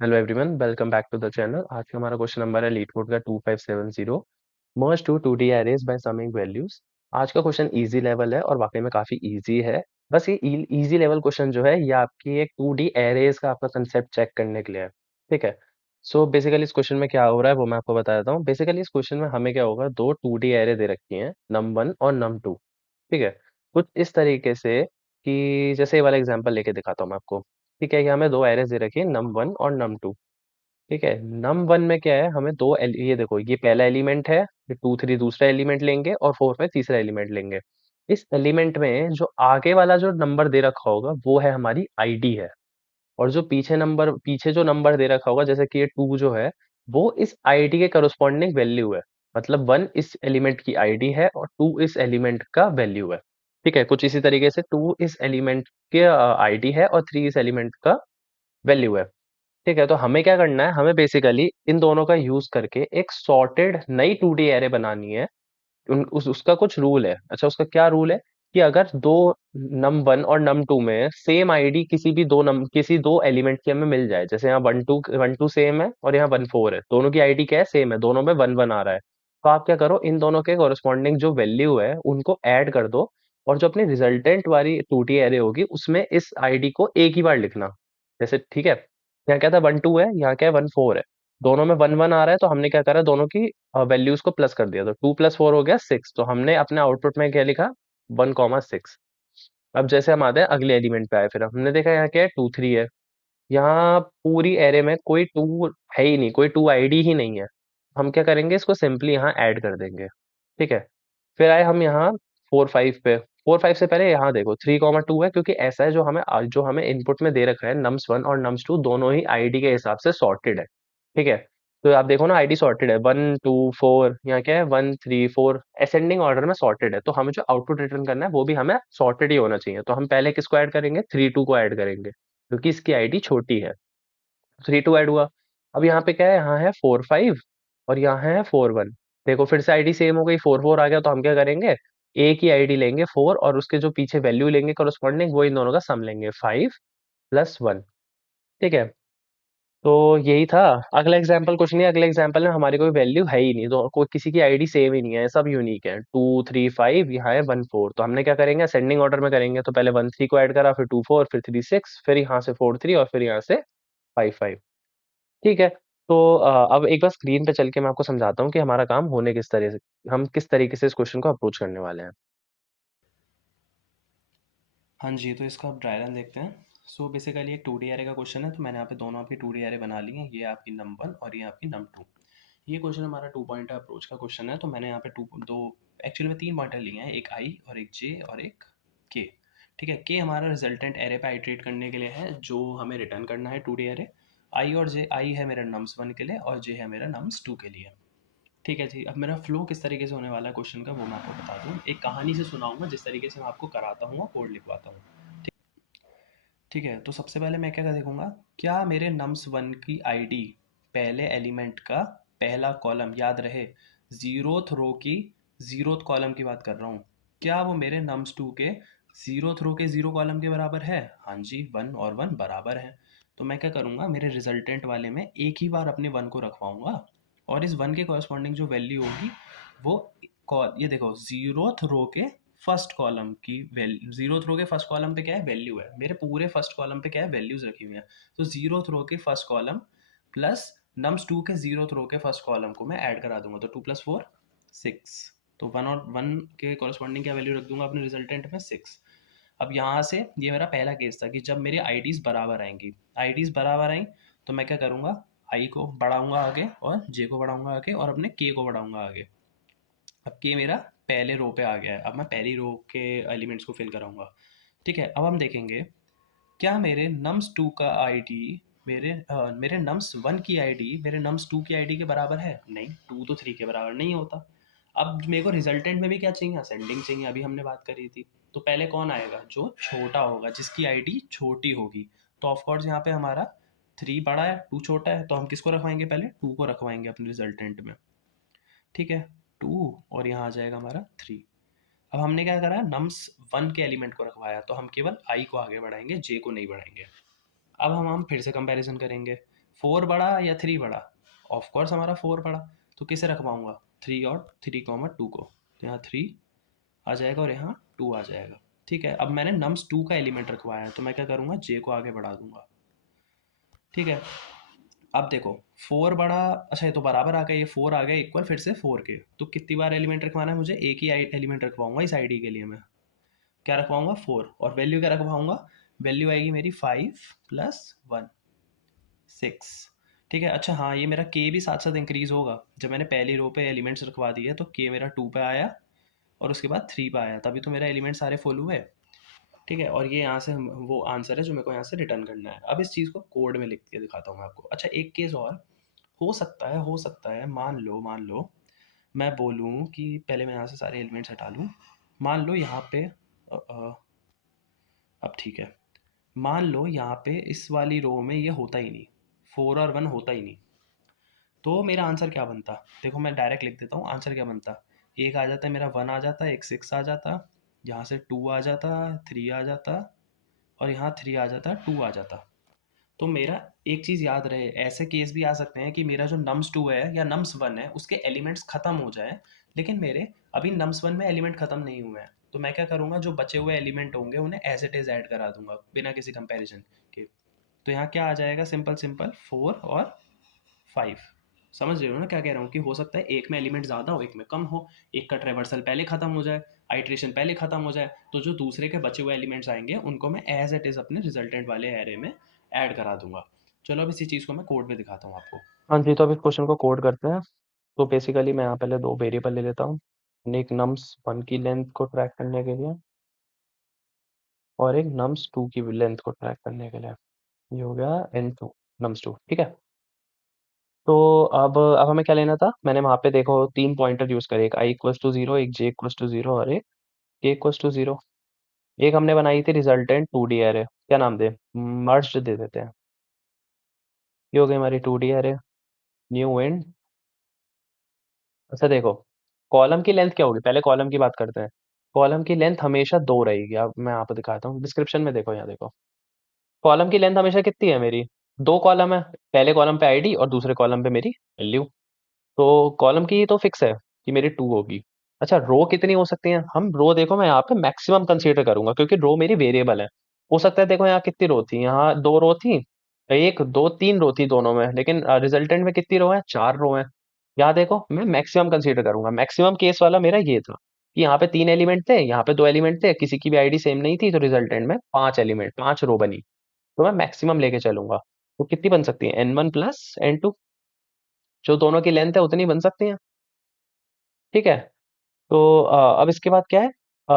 Hello everyone, welcome back to the channel. आज का हमारा क्वेश्चन नंबर है लीट कोड का 2570। Merge two 2D arrays by summing values. आज का क्वेश्चन इजी लेवल है और वाकई में काफी इजी है। बस ये इजी लेवल क्वेश्चन जो है ये आपकी एक 2D एरेज का आपका कंसेप्ट चेक करने के लिए है। ठीक है। सो बेसिकली इस क्वेश्चन में क्या हो रहा है वो मैं आपको बता देता हूँ। बेसिकली इस क्वेश्चन में हमें क्या होगा, दो 2D एरे दे रखी हैं, num1 और num2। ठीक है। कुछ इस तरीके से कि जैसे ये वाला एग्जांपल लेके दिखाता हूँ मैं आपको। ठीक है, ये हमें दो एरेज दे रखी है, num1 और num2। ठीक है, नम वन में क्या है, हमें ये देखो, ये पहला एलिमेंट है, ये 2 3 दूसरा एलिमेंट लेंगे और 4 5 तीसरा एलिमेंट लेंगे। इस एलिमेंट में जो आगे वाला जो नंबर दे रखा होगा वो है हमारी आईडी है। और जो पीछे जो नंबर दे रखा होगा, जैसे कि ये 2 जो है, वो इस आईडी के करस्पॉन्डिंग वैल्यू है। मतलब 1 इस एलिमेंट की आईडी है और 2 इस एलिमेंट का वैल्यू है। ठीक है, कुछ इसी तरीके से 2 इस एलिमेंट के आईडी है और 3 इस एलिमेंट का वैल्यू है। ठीक है, तो हमें क्या करना है, हमें बेसिकली इन दोनों का यूज करके एक सॉर्टेड नई 2D एरे बनानी है। उसका कुछ रूल है। अच्छा, उसका क्या रूल है कि अगर दो num1 और num2 में सेम आईडी किसी दो एलिमेंट की हमें मिल जाए, जैसे यहाँ 1 2 सेम है और यहाँ 1 4 है, दोनों की आईडी क्या है, सेम है, दोनों में 1 1 आ रहा है। तो आप क्या करो, इन दोनों के कॉरेस्पॉन्डिंग जो वैल्यू है उनको ऐड कर दो। और जो अपनी रिजल्टेंट वाली 2D एरे होगी उसमें इस आईडी को एक ही बार लिखना। जैसे ठीक है, यहाँ क्या था, 1 2 है, यहाँ क्या है, 1 4 है। दोनों में 1 1 आ रहा है, तो हमने क्या करा, दोनों की वैल्यूज को प्लस कर दिया, तो 2 + 4 हो गया 6। तो हमने अपने आउटपुट में क्या लिखा, 1 6। अब जैसे हम आते हैं अगले एलिमेंट पे आए, फिर हमने देखा यहाँ क्या है, 2 3 है। यहाँ पूरी एरे में कोई 2 है ही नहीं, कोई 2 आईडी ही नहीं है। हम क्या करेंगे, इसको सिंपली यहाँ ऐड कर देंगे। ठीक है। फिर आए हम यहाँ 4 5 पे। 4 5 से पहले यहाँ देखो 3 2 है, क्योंकि ऐसा है, जो हमें इनपुट में दे रखा है, nums1 और nums2 दोनों ही आईडी के हिसाब से सॉर्टेड है। ठीक है। तो आप देखो ना, आईडी सॉर्टेड है, 1 2 4, यहाँ क्या है, 1 3 4 असेंडिंग ऑर्डर में सॉर्टेड है। तो हमें जो आउटपुट रिटर्न करना है वो भी हमें सॉर्टेड ही होना चाहिए। तो हम पहले किसको ऐड करेंगे, 3 2 को ऐड करेंगे, क्योंकि इसकी आईडी छोटी है। 3 2 ऐड हुआ। अब यहाँ पे क्या है, यहाँ है 4 5 और यहाँ है 4 1। देखो फिर से आईडी सेम हो गई, 4 4 आ गया, तो हम क्या करेंगे, एक ही आईडी लेंगे 4 और उसके जो पीछे वैल्यू लेंगे करस्पॉन्डिंग, वो इन दोनों का सम लेंगे, 5 + 1। ठीक है। तो यही था। अगला एग्जाम्पल कुछ नहीं, अगले एग्जाम्पल में हमारी कोई वैल्यू है ही नहीं, तो कोई किसी की आईडी सेम ही नहीं है, सब यूनिक है। 2 3 5, यहाँ है 1 4। तो हमने क्या करेंगे, असेंडिंग ऑर्डर में करेंगे। तो पहले 1 3 को ऐड करा, फिर 2 4, फिर 3 6, फिर यहाँ से 4 3 और फिर यहाँ से 5 5। ठीक है। तो अब एक बार स्क्रीन पे चल के मैं आपको समझाता हूँ कि हमारा काम होने किस तरह से, हम किस तरीके से इस क्वेश्चन को अप्रोच करने वाले हैं। हाँ जी, तो इसका आप ड्राई रन देखते हैं। सो बेसिकली एक 2D एरे का क्वेश्चन है, तो मैंने यहाँ पे दोनों आपकी 2D एरे बना ली हैं। ये आपकी नम 1 और ये आपकी नम 2। ये क्वेश्चन हमारा 2 पॉइंटर अप्रोच का क्वेश्चन है, तो मैंने यहाँ पे टू दो एक्चुअली में 3 पॉइंटर लिए हैं, एक आई और एक जे और एक के। ठीक है, के हमारा रिजल्टेंट एरे पे आइट्रेट करने के लिए है, जो हमें रिटर्न करना है 2D एरे। आई और जे, आई है मेरा nums1 के लिए और जे है मेरा nums2 के लिए। ठीक है जी, अब मेरा फ्लो किस तरीके से होने वाला है क्वेश्चन का, वो मैं आपको बता दूँ। एक कहानी से सुनाऊंगा जिस तरीके से मैं आपको कराता हूँ और कोड लिखवाता हूँ। ठीक है, तो सबसे पहले मैं क्या देखूंगा, क्या मेरे nums1 की आईडी पहले एलिमेंट का पहला कॉलम, याद रहे जीरोथ रो की जीरोथ कॉलम की बात कर रहा हूँ, क्या वो मेरे nums2 के जीरोथ रो के जीरो कॉलम के बराबर है? हाँ जी, 1 और 1 बराबर है। तो मैं क्या करूँगा, मेरे रिजल्टेंट वाले में एक ही बार अपने 1 को रखवाऊंगा और इस 1 के कॉरस्पॉन्डिंग जो वैल्यू होगी वो ये देखो, जीरोथ रो के फर्स्ट कॉलम की वैल्यू, जीरो रो के फर्स्ट कॉलम पे क्या है, वैल्यू है। मेरे पूरे फर्स्ट कॉलम पे क्या है, वैल्यूज रखी हुई है। तो जीरो रो के फर्स्ट कॉलम प्लस nums2 के जीरो रो के फर्स्ट कॉलम को मैं ऐड करा दूंगा, तो 2 + 4 6। तो 1 और 1 के कॉरस्पॉन्डिंग क्या वैल्यू रख दूंगा अपने रिजल्टेंट में, 6। अब यहाँ से ये मेरा पहला केस था कि जब मेरी आईडीज बराबर आएंगी, आईडीज बराबर आई तो मैं क्या करूँगा, आई को बढ़ाऊंगा आगे और जे को बढ़ाऊंगा आगे और अपने के को बढ़ाऊंगा आगे। अब के मेरा पहले रो पे आ गया है, अब मैं पहली रो के एलिमेंट्स को फिल कराऊंगा। ठीक है, अब हम देखेंगे क्या मेरे nums2 का आईडी मेरे nums1 की आईडी मेरे nums2 की आईडी के बराबर है? नहीं, 2 तो 3 के बराबर नहीं होता। अब मेरे को रिजल्टेंट में भी क्या चाहिए, असेंडिंग चाहिए, अभी हमने बात करी थी। तो पहले कौन आएगा, जो छोटा होगा, जिसकी आईडी छोटी होगी। तो ऑफकोर्स यहाँ पे हमारा 3 बड़ा है, 2 छोटा है, तो हम किसको रखवाएंगे, पहले 2 को रखवाएंगे अपने रिजल्टेंट में। ठीक है, 2 और यहाँ आ जाएगा हमारा 3। अब हमने क्या करा, nums1 के एलिमेंट को रखवाया, तो हम केवल आई को आगे बढ़ाएंगे, जे को नहीं बढ़ाएंगे। अब हम फिर से कंपैरिजन करेंगे। 4 बड़ा या 3 बड़ा? ऑफ कोर्स हमारा 4 बड़ा। तो किसे रखवाऊंगा? 3 और 3 2 को। तो यहाँ 3 आ जाएगा और यहाँ 2 आ जाएगा। ठीक है, अब मैंने नम्स 2 का एलिमेंट रखवाया है, तो मैं क्या करूँगा, जे को आगे बढ़ा दूंगा। ठीक है, अब देखो 4 बड़ा, अच्छा ये तो बराबर आ गया, ये 4 आ गया इक्वल फिर से 4 के। तो कितनी बार एलिमेंट रखवाना है मुझे? एक ही एलिमेंट रखवाऊंगा इस आईडी के लिए मैं। क्या रखवाऊंगा? 4। और वैल्यू क्या रखवाऊंगा? वैल्यू आएगी मेरी 5 प्लस 1, 6। ठीक है, अच्छा हाँ, ये मेरा के भी साथ साथ इंक्रीज होगा। जब मैंने पहली रो पे एलिमेंट्स रखवा दिए तो के मेरा 2 पे आया और उसके बाद 3 पे आया, तभी तो मेरा एलिमेंट सारे फुल हुए। ठीक है, और ये यहाँ से वो आंसर है जो मेरे को यहाँ से रिटर्न करना है। अब इस चीज़ को कोड में लिख के दिखाता हूँ मैं आपको। अच्छा, एक केस और हो सकता है, मान लो मैं बोलूँ कि पहले मैं यहाँ से सारे एलिमेंट्स हटा लूँ। मान लो यहाँ पे अब ठीक है, मान लो यहाँ पे इस वाली रो में ये होता ही नहीं, 4 और 1 होता ही नहीं। तो मेरा आंसर क्या बनता? देखो मैं डायरेक्ट लिख देता हूँ, आंसर क्या बनता? एक आ जाता है मेरा, 1 आ जाता, एक 6 आ जाता, यहाँ से 2 आ जाता, 3 आ जाता, और यहाँ 3 आ जाता, 2 आ जाता। तो मेरा एक चीज़ याद रहे, ऐसे केस भी आ सकते हैं कि मेरा जो नम्स 2 है या नम्स 1 है उसके एलिमेंट्स खत्म हो जाए, लेकिन मेरे अभी नम्स 1 में एलिमेंट खत्म नहीं हुए हैं। तो मैं क्या करूँगा, जो बचे हुए एलिमेंट होंगे उन्हें एज इट इज़ ऐड करा दूंगा बिना किसी कंपैरिजन के। तो यहाँ क्या आ जाएगा? सिंपल सिंपल 4 और 5। समझ रहे हो ना क्या कह रहा हूँ? कि हो सकता है एक में एलिमेंट ज़्यादा हो, एक में कम हो, एक का ट्रेवर्सल पहले ख़त्म हो जाए, आइट्रेशन पहले ख़त्म हो जाए, तो जो दूसरे के बचे हुए एलिमेंट्स आएंगे उनको मैं एज इट इज़ अपने रिजल्टेंट वाले एरे में ऐड करा दूंगा। चलो अब इसी चीज़ को मैं कोड में दिखाता हूँ आपको। हाँ जी, तो अब इस क्वेश्चन को कोड करते हैं। तो बेसिकली मैं यहाँ पहले 2 वेरिएबल ले लेता हूँ। एक nums1 की लेंथ को ट्रैक करने के लिए और एक nums2 की लेंथ को ट्रैक करने के लिए। ये हो गया n2 nums2, ठीक है। तो अब हमें क्या लेना था? मैंने वहाँ पे देखो 3 पॉइंटर यूज़ करे, एक i इक्वल्स टू 0, एक j इक्वल्स टू 0 और एक k इक्वल्स टू 0। एक हमने बनाई थी रिजल्टेंट 2D एरे, क्या नाम दे? मर्ज्ड दे देते हैं। ये हो गई हमारी 2D एरे, न्यू एंड। अच्छा देखो, कॉलम की लेंथ क्या होगी? पहले कॉलम की बात करते हैं। कॉलम की लेंथ हमेशा 2 रहेगी। अब मैं आपको दिखाता हूँ, डिस्क्रिप्शन में देखो, यहाँ देखो। कॉलम की लेंथ हमेशा कितनी है मेरी? 2 कॉलम है, पहले कॉलम पे आईडी और दूसरे कॉलम पे मेरी वैल्यू। तो कॉलम की तो फिक्स है कि मेरी 2 होगी। अच्छा, रो कितनी हो सकती है? हम रो देखो, मैं यहाँ पे मैक्सिमम कंसीडर करूंगा क्योंकि रो मेरी वेरिएबल है। हो सकता है, देखो यहाँ कितनी रो थी, यहाँ 2 रो थी, 1 2 3 रो थी दोनों में, लेकिन रिजल्टेंट में कितनी रो है? 4 रो है। यहाँ देखो, मैं मैक्सिमम कंसीडर करूंगा। मैक्सिमम केस वाला मेरा ये था कि यहाँ पे 3 एलिमेंट थे, यहाँ पे 2 एलिमेंट थे, किसी की भी आईडी सेम नहीं थी, तो रिजल्टेंट में 5 एलिमेंट, 5 रो बनी। तो मैं मैक्सिमम लेके चलूंगा। तो कितनी बन सकती है? n1 प्लस n2, जो दोनों की लेंथ है उतनी बन सकती है। ठीक है। तो अब इसके बाद क्या है?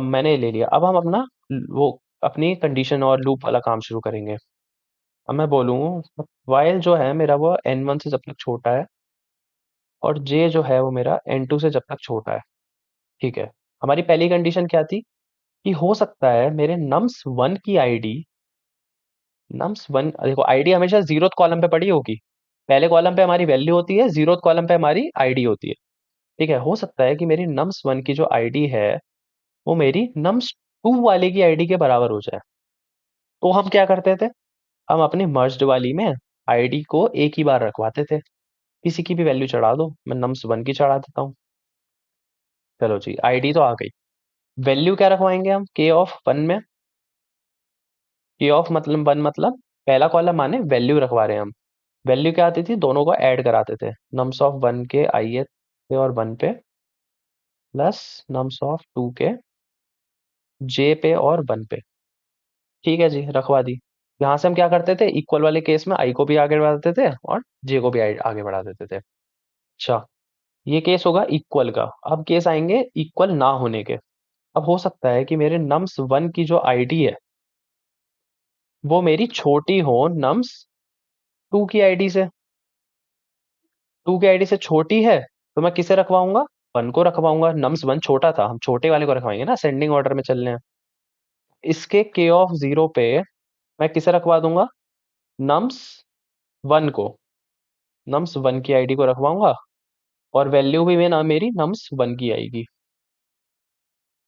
मैंने ले लिया, अब हम अपना वो अपनी कंडीशन और लूप वाला काम शुरू करेंगे। अब मैं बोलूँ, वाइल जो है मेरा वो n1 से जब तक छोटा है और जे जो है वो मेरा n2 से जब तक छोटा है। ठीक है। हमारी पहली कंडीशन क्या थी कि हो सकता है मेरे nums1 की आईडी, nums1 देखो, आईडी हमेशा जीरोथ कॉलम पे पड़ी होगी। पहले कॉलम पे हमारी वैल्यू होती है, जीरोथ कॉलम पे हमारी आईडी होती है। ठीक है। हो सकता है कि मेरी nums1 की जो आईडी है वो मेरी nums2 वाले की आईडी के बराबर हो जाए। तो हम क्या करते थे? हम अपनी मर्ज्ड वाली में आईडी को एक ही बार रखवाते थे। किसी की भी वैल्यू चढ़ा दो, मैं nums1 की चढ़ा देता हूँ। चलो जी, आईडी तो आ गई। वैल्यू क्या रखवाएंगे हम? के ऑफ 1 में। के ऑफ मतलब 1 मतलब पहला कॉलम माने वैल्यू रखवा रहे हैं हम। वैल्यू क्या आती थी? दोनों को ऐड कराते थे, नम्स ऑफ 1 के ith पे और 1 पे प्लस नम्स ऑफ 2 के j पे और 1 पे। ठीक है जी, रखवा दी। यहाँ से हम क्या करते थे? इक्वल वाले केस में i को भी आगे बढ़ा देते थे और j को भी आगे बढ़ा देते थे। अच्छा, ये केस होगा इक्वल का। अब केस आएंगे इक्वल ना होने के। अब हो सकता है कि मेरे nums1 की जो आईडी है वो मेरी छोटी हो nums2 की आईडी से। 2 की आईडी से छोटी है तो मैं किसे रखवाऊंगा? 1 को रखवाऊंगा। nums1 छोटा था, हम छोटे वाले को रखवाएंगे ना, असेंडिंग ऑर्डर में चलने हैं। इसके के ऑफ 0 पे मैं किसे रखवा दूंगा? nums1 को, nums1 की आईडी को रखवाऊंगा और वैल्यू भी मैं ना मेरी nums1 की आएगी।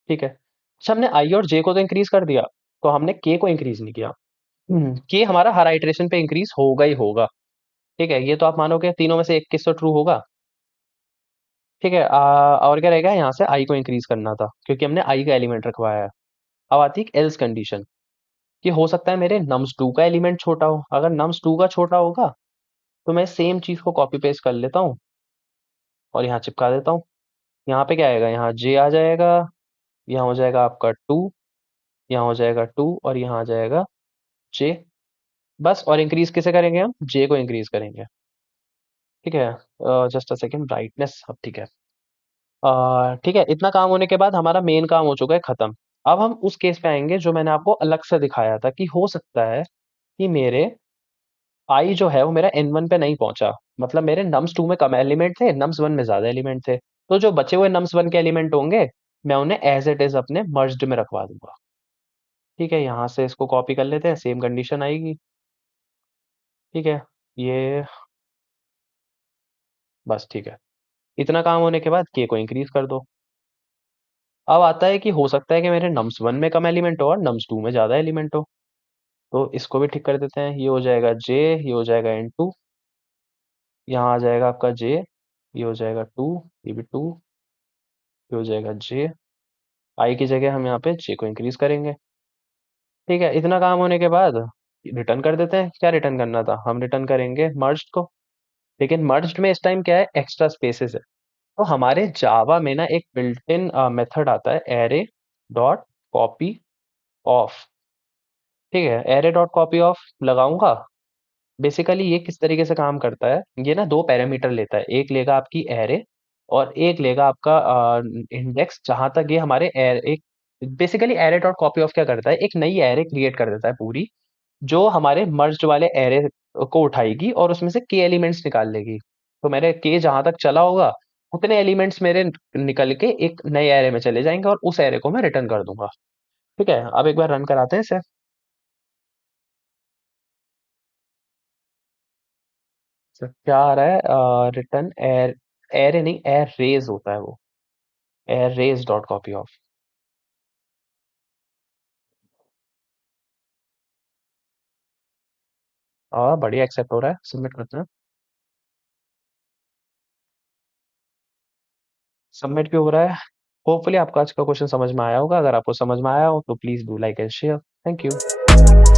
ठीक है। अच्छा, हमने i और j को तो इंक्रीज कर दिया, तो हमने k को इंक्रीज नहीं किया। के हमारा हर आइटरेशन पे इंक्रीज होगा ही होगा। ठीक है, ये तो आप मानोगे तीनों में से एक किस तो ट्रू होगा। ठीक है, और क्या रहेगा, यहाँ से आई को इंक्रीज करना था क्योंकि हमने आई का एलिमेंट रखवाया है। अब आती है एल्स कंडीशन, कि हो सकता है मेरे नम्स टू का एलिमेंट छोटा हो। अगर नम्स टू का छोटा होगा तो मैं सेम चीज को कॉपी पेस्ट कर लेता हूँ और यहाँ चिपका देता हूँ। यहाँ पे क्या आएगा, यहाँ जे आ जाएगा, यहाँ हो जाएगा आपका टू, यहाँ हो जाएगा टू और यहाँ आ जाएगा जे। बस, और इंक्रीज किसे करेंगे, हम जे को इंक्रीज करेंगे। ठीक है, जस्ट अ सेकेंड, ब्राइटनेस अब ठीक है। ठीक है, इतना काम होने के बाद हमारा मेन काम हो चुका है खत्म। अब हम उस केस पे आएंगे जो मैंने आपको अलग से दिखाया था, कि हो सकता है कि मेरे आई जो है वो मेरा एन वन पे नहीं पहुंचा। मतलब मेरे नम्स टू में कम एलिमेंट थे, नम्स वन में ज्यादा एलिमेंट थे। तो जो बचे हुए नम्स वन के एलिमेंट होंगे, मैं उन्हें एज इट इज अपने मर्ज्ड में रखवा दूंगा। ठीक है, यहाँ से इसको कॉपी कर लेते हैं, सेम कंडीशन आएगी। ठीक है, ये बस ठीक है। इतना काम होने के बाद के को इंक्रीज कर दो। अब आता है कि हो सकता है कि मेरे नम्स वन में कम एलिमेंट हो और नम्स टू में ज्यादा एलिमेंट हो। तो इसको भी ठीक कर देते हैं, ये हो जाएगा जे, ये हो जाएगा एन टू, यहाँ आ जाएगा आपका जे, ये हो जाएगा टू, ये भी टू, ये हो जाएगा जे। आई की जगह हम यहाँ पे जे को इंक्रीज करेंगे। ठीक है, इतना काम होने के बाद रिटर्न कर देते हैं। क्या रिटर्न करना था, हम रिटर्न करेंगे मर्ज्ड को। लेकिन मर्ज्ड में इस टाइम क्या है, एक्स्ट्रा स्पेसेस है। तो हमारे जावा में ना एक बिल्ट इन मेथड आता है, एरे डॉट कॉपी ऑफ। ठीक है, एरे डॉट कॉपी ऑफ लगाऊंगा। बेसिकली ये किस तरीके से काम करता है, ये ना दो पैरामीटर लेता है, एक लेगा आपकी एरे और एक लेगा आपका इंडेक्स। जहां तक ये हमारे एक basically array dot copy of क्या करता है, एक नई एरे क्रिएट कर देता है पूरी, जो हमारे मर्ज्ड वाले एरे को उठाएगी और उसमें से के एलिमेंट्स निकाल लेगी। तो मेरे के जहां तक चला होगा, उतने एलिमेंट्स मेरे निकल के एक नए एरे में चले जाएंगे और उस एरे को मैं रिटर्न कर दूंगा। ठीक है, अब एक बार रन कराते हैं इसे। तो क्या आ रहा है, रिटर्न एर, एरे नहीं एर रेज होता है वो, एर रेज डॉट कॉपी ऑफ। और बढ़िया एक्सेप्ट हो रहा है, सबमिट करते हैं। सबमिट भी हो रहा है। होपफुली आपको आज का क्वेश्चन समझ में आया होगा। अगर आपको समझ में आया हो तो please do like and share. Thank you.